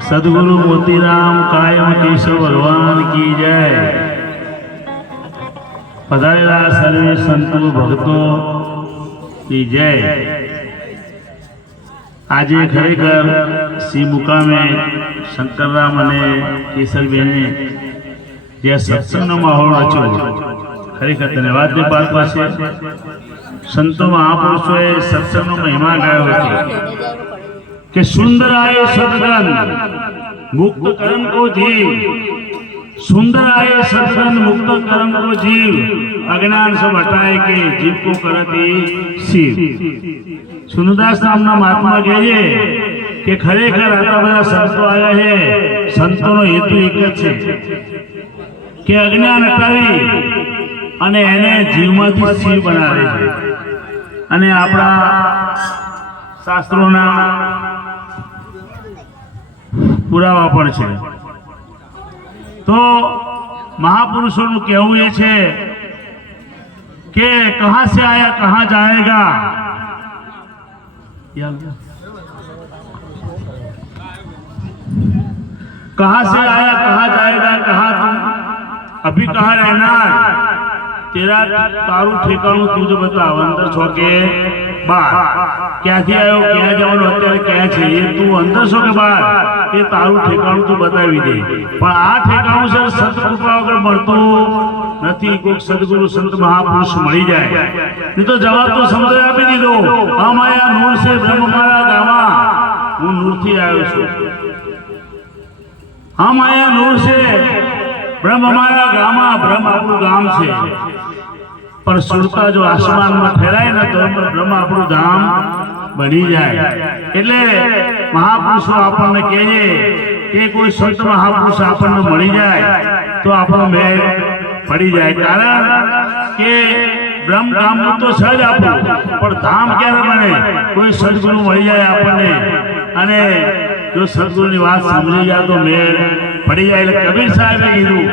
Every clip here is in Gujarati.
સદગુરુ મોતીરામ કાયમ કેશવ ભગવાન કી જય. પધારેલા સર્વે સંતો ભક્તો કી જય. આજે ખરેખર શ્રી મુકામે શંકરરામ અને કેશરબેને જે સત્સંગનો માહોલ રચ્યો ખરેખર ધન્યવાદ ગોપાલ પાસે સંતોમાં આ પુરુષોએ સત્સંગનો મહિમા ગાયો છે કે સુંદર આય સદગન, મુક્ત કરન કો જીવ. સુંદર આયે સદગન, મુક્ત કરન કો જીવ. અજ્ઞાન સબ હટાય કે જીવ કો કરતી શિવ. સુનદાસ નામના મહાત્મા કહે કે ખરેખર આટલા બધા સંતો આવ્યા છે. સંતોનો હેતુ એક જ છે કે અજ્ઞાન હટાવી અને એને જીવમાંથી શિવ બનાવે છે. અને આપણા શાસ્ત્રોના પુરાવા પણ છે. તો મહાપુરુષોનું કહેવું એ છે કે કહા સે આયા, કહા જાયેગા કહા સે આયા, કહા જાયેગા કહા અભી કહા રહેનાર. તેરા તારું ઠેકાણું તું જ બતાવ અંદર છો કે બાર ક્યાંથી આવ્યો ક્યાં જવાનું અત્યારે ક્યાં છે એ તું અંદર છો કે બાર એ તારું ઠેકાણું તું બતાવી દે પણ આ ઠેકાણું છે સત્કૃપા વગર મળતું નથી કોઈક સદગુરુ સંત મહાપુરુષ મળી જાય નહીં તો જવાબ તો સમજાય આપી દીધો અમાયા નૂર છે બ્રહ્મમારા ગામા હું નૂરથી આવ્યો છું હા માયા નૂર છે બ્રહ્મ અમારા ગામમાં બ્રહ્મ આપણું ગામ છે. પણ સુરતા જો આસમાનમાં ફેરાય ને તો બ્રહ્મ આપણું ધામ બની જાય. એટલે મહાપુરુષો આપણને કહેજે કે કોઈ સંત મહાપુરુષ આપણને મળી જાય તો આપણો મેળ પડી જાય. કારણ કે બ્રહ્મ ધામનું તો સહજ આપણું, પણ ધામ ક્યારે બને? કોઈ સદગુરુ મળી જાય આપણને. અને જો સદગુરુની વાત સમજી જાય તો મેળ પડી જાય એટલે કબીર સાહેબે કીધું.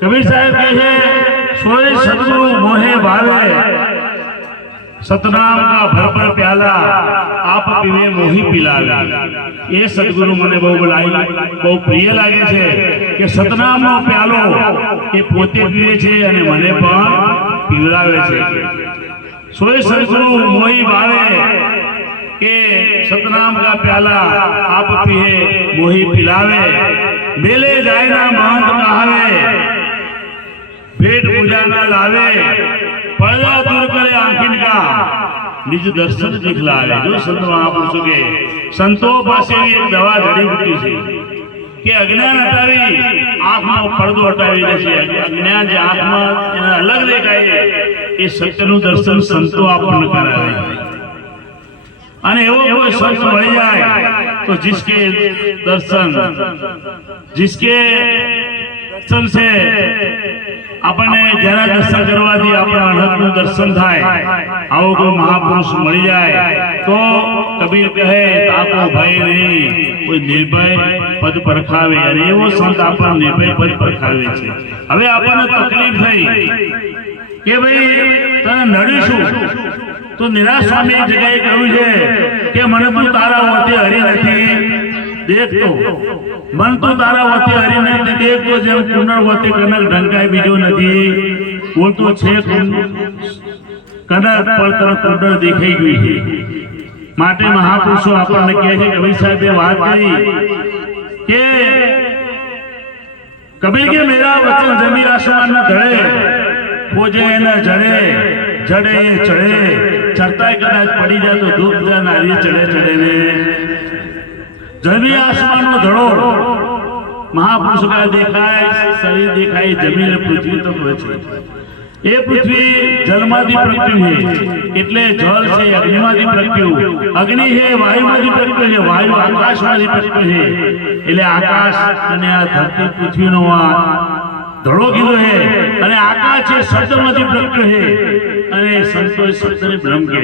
કબીર સાહેબ કહે છે, સોય સદગુરુ મોહે ભાવે સતનામ કા ભરપર પ્યાલા, આપ પીવે મોહી પીલાવે. એ સદગુરુ મને બહુ લાગી, બહુ પ્રિય લાગે છે કે સતનામનો પ્યાલો એ પોતે પીવે છે અને મને પણ પીવડાવે છે. સોય સદગુરુ મોહી ભાવે કે સતનામ કા પ્યાલા આપ પીએ મોહી પિલાવે મેલે જાય ના મહંત કહાવે ભેટ પૂજા ના લાવે, પડદા દૂર કરે આંખીન કા, નિજ દર્શન દિખલાવે. જો સંત મહાપુરુષો કે સંતો પાસે એક દવા જડીબુટી છે કે અજ્ઞાન હટાવી આંખનો પડદો હટાવી દે છે. અજ્ઞાન જે આંખમાં એને અલગ દેખાય એ સત્યનું દર્શન સંતો આપણને કરાવે. અને એવો કોઈ સંત મળી જાય તો जिसके દર્શન जिसके દર્શન છે આપણને જરા દર્શન કરવાથી આપણા અનહદનું દર્શન થાય આવો કોઈ મહાપુરુષ મળી જાય તો કબીર કહે તાકો ભય નહીં કોઈ નિર્ભય પદ પરખાવે અને એવો સંત આપણને નિર્ભય પદ પરખાવે છે હવે આપણને તકલીફ થઈ કે ભાઈ તને નડીશું તો નિરાશ સ્વામી જગ્યાએ કહ્યું છે કે મને તું તારા હરી નથી. દેખતો મન તો તારા વતી હરી નથી દેખતો જેમ કુંડળ વતી કનક ઢંકાય, બીજો નથી. બોલતો છે કનક પણ તરફ દેખાઈ ગઈ માટે મહાપુરુષો આપણને કહે છે કવિ સાહેબે વાત કરી કે કબીર કે મેરા વચન જમીન આસમાન ના ધરે ખોજે એને જડે. જડે ચડે. ચડતા કદાચ પડી જાય તો દૂધ જાય નારી ચડે ચડે ને. જમી આસમાનનો ધડો. મહાપુરુષ કા દેખાય, શરીર દેખાય, જમીન પૃથ્વી તો છે. એ પૃથ્વી જલમાંથી પ્રગટ્યું છે. એટલે જળ છે, અગ્નિમાંથી પ્રગટ્યું. અગ્નિ છે, વાયુમાંથી પ્રગટ્યું છે. વાયુ આકાશમાંથી પ્રગટ્યું છે. એટલે આકાશ અને આ ધરતી પૃથ્વીનો આ ધડો કીધો છે. અને આકાશ છે શબ્દમાંથી પ્રગટ્યો છે. અને સંતોષ શબ્દને બ્રહ્મ કહે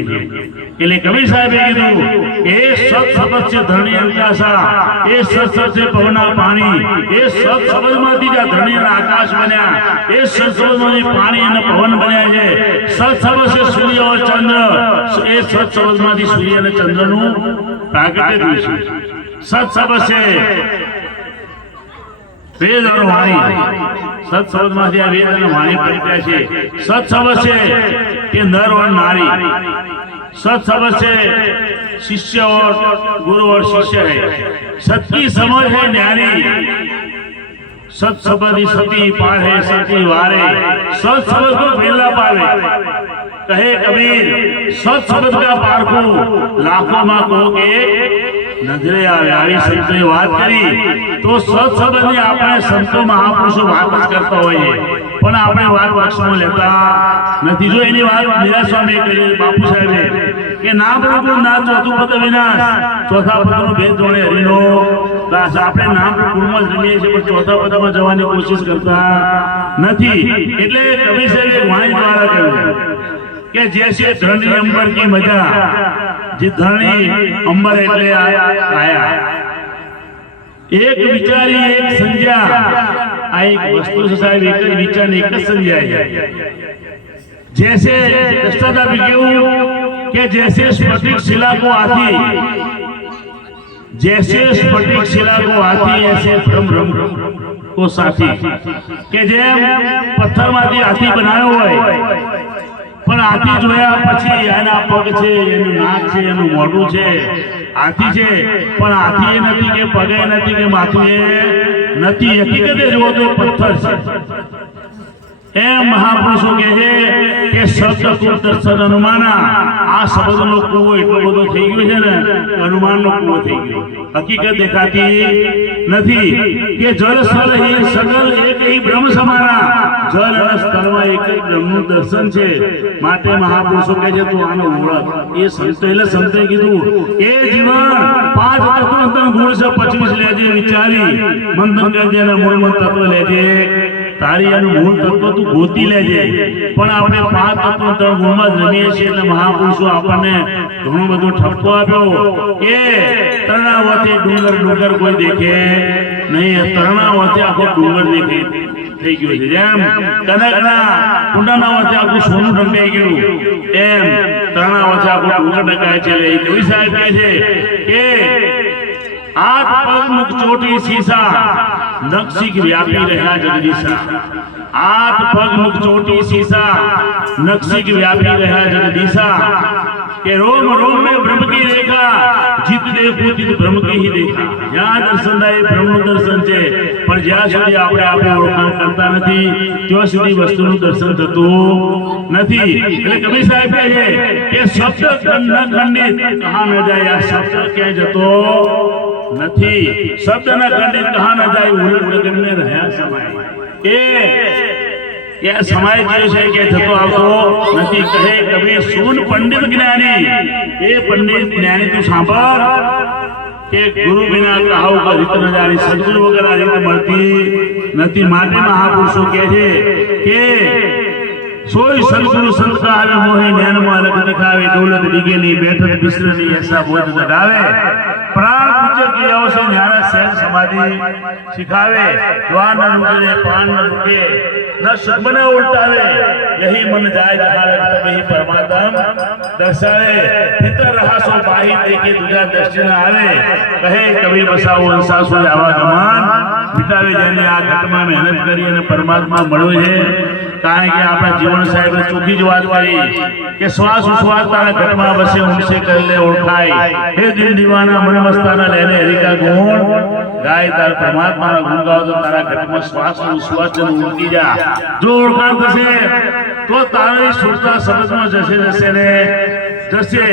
એટલે કવિ સાહેબે કીધું, એ સત શબ્દ છે ધરણી અંકાશા એ સત શબ્દ છે પવના પાણી, એ સત શબ્દમાંથી જ ધરણી આકાશ બન્યા, એ સત શબ્દમાંથી પાણી અને પવન બન્યા છે. સત શબ્દ છે સૂર્ય અને ચંદ્ર, એ સત શબ્દમાંથી સૂર્ય અને ચંદ્રનું પ્રાગટ્ય થયું છે. સત શબ્દ છે વેદ અને વાણી સત્સંગમાંથી આ વેદ અને વાણી પરિચય છે સત્સંગ છે કે નર ઓર નારી સત્સંગ છે શિષ્ય ઓર ગુરુ ઓર શિષ્ય હે સત્કી સમજ હે જ્ઞાની સત્સબદી સતી પાળે સતી વારે સત સત્સંગ કો પહેલા પાળે કહે કબીર, સત શબ્દ કા પારખું લાખો માં કહો કે નજરે આવે, આવી સંતોએ વાત કરી. તો સત શબ્દની આપણે સંતો મહાપુરુષો વાત કરતા હોઈએ, પણ આપણે વાત વાક્ષમાં લેતા નથી. જો એની વાત મીરા સ્વામી કરી, બાપુ સાહેબે, કે ના પ્રભુ, ના ચોથું પદ વિનાશ, ચોથા પદનો ભેદ જોડે હરીનો. આપણે નામ કુળમાં જ છીએ, પણ ચોથા પદામાં જવાની કોશિશ કરતા નથી. એટલે કવિ સાહેબે વાણી દ્વારા કહ્યું કે જેસે ધણી અંબર કી મજા. જે ધણી અંબર એટલે આયા એક વિચારી, એક સંજ્ઞા આ એક વસ્તુ છે સાહેબ, એક જ વિચાર એક જ સંજ્ઞા જેસે દસ્તાદા બી કેવું કે જેસે સ્ફટિક શિલા કો આથી જૈસે સ્ફટિક શિલા કો આથી એસે ભ્રમ ભ્રમ કો સાથી. કે જેમ પથ્થરમાંથી હાથી બનાવ્યો હોય પણ હાથી જોયા પછી એના પગ છે, એનું નાક છે, એનું મોઢું છે. હાથી છે, પણ હાથી એ નથી કે પગે નથી કે માથું એ નથી. હકીકતે જોવો તો પથ્થર છે. મહાપુરુષો કે છે કે શબ્દ દર્શન અનુમાના, આ શબ્દનો કુવો એટલો બધો થઈ ગયો છે ને અનુમાનનો કુવો થઈ ગયો. હકીકત દેખાતી નથી કે જળ સ્થળ એ સગલ એક એ બ્રહ્મ સમાના જળ અને સ્થળમાં એક બ્રહ્મનું દર્શન છે. માટે મહાપુરુષો કહે છે, તું આનો ઓળખ એ સંતો એટલે સંતે કીધું. એ જીવન પાંચ અંતર ગુણ છે, પચીસ લેજે વિચારી. મંથન લેજે અને મૂળ મન તત્વ લેજે. તારી એનું મૂળ તત્વ તું ગોતી લેજે. પણ આપણે પાંચ તત્વ ત્રણ ગુણમાં જમીએ છીએ એટલે મહાપુરુષો આપણને ઘણો બધો ઠપકો આપ્યો. કે તરણાવતી ડુંગર ડુંગર કોઈ દેખે નહીં તરણાવતી આખો ડુંગર દેખે. થઈ ગયો છે. જેમ કનકના કુંડાના વચ્ચે આખું સોનું ઢંકાઈ ગયું, એમ તરણા વચ્ચે આખું ડુંગર ઢંકાય છે. એ કવિ સાહેબ કહે છે કે આઠ પગ મુખ ચોટી સીસા નક્ષિક વ્યાપી રહ્યા જગદીશા આઠ પગ મુખ ચોટી સીસા નક્ષિક વ્યાપી રહ્યા જગદીશા કે રોમ રોમ में ब्रह्म की रेखा જીત દેખો જીત બ્રહ્મ की ही देखा જ્યાં દર્શન થાય એ બ્રહ્મનું દર્શન છે પણ જ્યાં સુધી આપણે આપણે ઓળખાણ કરતા નથી ત્યાં સુધી વસ્તુનું દર્શન થતું નથી એટલે કબીર સાહેબ કહે છે કે શબ્દ ખંડ ખંડિત કહા ન જાય આ શબ્દ ક્યાંય જતો નથી। શબ્દ ન ખંડિત કહા ન જાય, ઉલટ ગગનને રહ્યા સમાય। એ કે સમાય જે છે કે થતો આવતો નથી, કહે કવિ સુન પંડિત જ્ઞાની। એ પંડિત જ્ઞાની તું સાંભળ કે ગુરુ વિના કહાવ કા રીત ન જાણી, સદગુરુ વગર આ રીત મળતી નથી। માટે મહાપુરુષો કહે છે કે સોય સદગુરુ સંત આવે મોહે જ્ઞાનમાં લખ દિખાવે દોલત ડીગેલી બેઠક બિસ્રની એસા બોધ દડાવે પ્રાણ પૂજ્ય ક્રિયાઓ છે, ન્યારા શેર સમાધિ શીખાવે દ્વાન રૂટે પ્રાણ રૂટે ન સુગમને ઉલટાવે, યહી મન જાય જહાર તબહી પરમાત્મ દર્શાવે. પિતર રહાસો બાહી દેખે દુજા દ્રષ્ટિ આવે. કહે, કવિ બસાવો સાસુ આવા ગમાન. મિટાવે જેની આ ઘટમાં મહેનત કરી અને પરમાત્મા મળ્યો છે. કારણ કે આપણા જીવન સાહેબે ચોખ્ખી જ વાત કરી કે શ્વાસ ઉશ્વાસ તારા ઘટમાં વસે ઉનસે કર લે, ઓળખાય. હે દિલ દીવાના મન મસ્તાના લેને હરિકા ગુણ ગાય તાર પરમાત્માના ગુણ ગાવ તો તારા ઘટમાં શ્વાસ ઉશ્વાસ ઉલટી જા. જો ઓળખાણ થશે, તો તારી સુરતા સમજમાં જશે જશે ને જશે.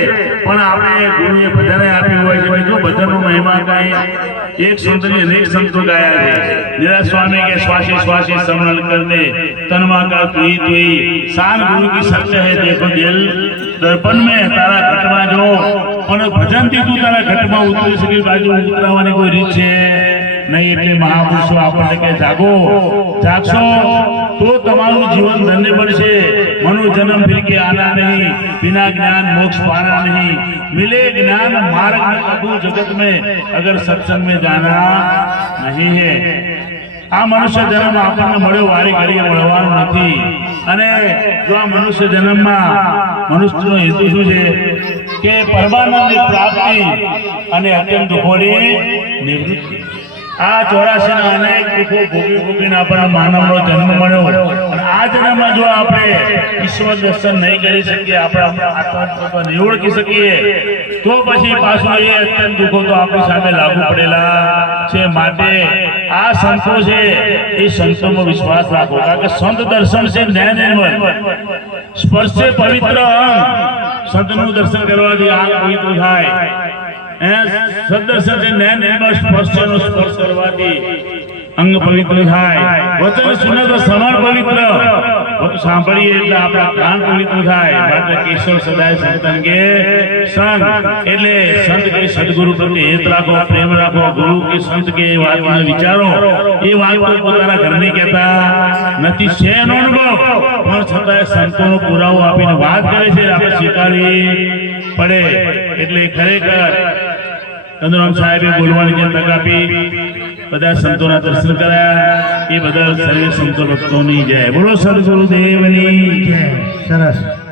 પણ આપણે ગુણીએ ભજને આપ્યું હોય છે. બીજું જો મહેમાન મહિમા કાંઈ એક સંત ને અનેક સંતો ગાયા છે જેના સ્વામી કે શ્વાસે શ્વાસે સમરણ કરને તનમાં કા તુઈ તુઈ સાર ગુરુ કી સત્ય હે દેખો દિલ દર્પણ મેં તારા ઘટમાં જો પણ ભજનથી તું તારા ઘટમાં ઉતરી શકે બાજુ ઉતરાવાની કોઈ રીત છે નહીં એટલે મહાપુરુષો આપણને કે જાગો જાગશો તો તમારું જીવન ધન્ય બનશે जन्म फिर के आना नहीं बिना ज्ञान मोक्ष पाना नहीं मिले ज्ञान मार्ग में कबू जगत में अगर सत्संग में जाना नहीं है આ મનુષ્ય જન્મ આપણને મળ્યો વારી ઘડીએ મળવાનો નથી અને જો આ મનુષ્ય જન્મમાં મનુષ્યનો હેતુ શું છે કે પરમાનંદની પ્રાપ્તિ અને અત્યંત દુઃખોની નિવૃત્તિ આ ચોરાસી ના અનેક દુઃખો ભોગવી ભોગવીને આપણને માનવનો જન્મ મળ્યો અને આ જન્મમાં જો આપણે ઈશ્વર દર્શન નહીં કરી શકીએ, આપણે આત્મા નહીં ઓળખી શકીએ, તો પછી પાછું એ અત્યંત દુઃખો તો આપણી સામે લાગુ પડેલા છે. માટે આ સંતો છે, એ સંતોમાં વિશ્વાસ રાખો. કારણ કે સંત દર્શન છે જ્ઞાન નિર્મળ સ્પર્શે પવિત્ર અંગ. સંતનું દર્શન કરવાથી આ પવિત્ર થાય. એ સદદર્શન છે જ્ઞાન નિર્મળ સ્પર્શનો સ્પર્શ કરવાથી અંગ પવિત્ર થાય. વચન સુને તો સમણ પવિત્ર. વચન સાંભળીએ એટલે આપણા કાન પવિત્ર થાય. માત્ર કેશવ સદાય સંતન કે સંત. એટલે સંત કે સદગુરુ પ્રત્યે હેત રાખો, પ્રેમ રાખો, ગુરુ કે સંત કે વાતને વિચારો. એ વાત પોતાના ઘરની કહેતા નથી. છે અનુભવ? પણ છતાંય સંતોનો પુરાવો આપીને વાત કરે છે. આપણે સ્વીકારવી પડે. એટલે ખરેખર ચંદ્રરામ સાહેબે બોલવાની જે તક આપી. બધા સંતોના દર્શન કર્યા એ બધા સર્વે સંતો ભક્તોની જય. બોલો સદગુરુદેવની જય. સરસ.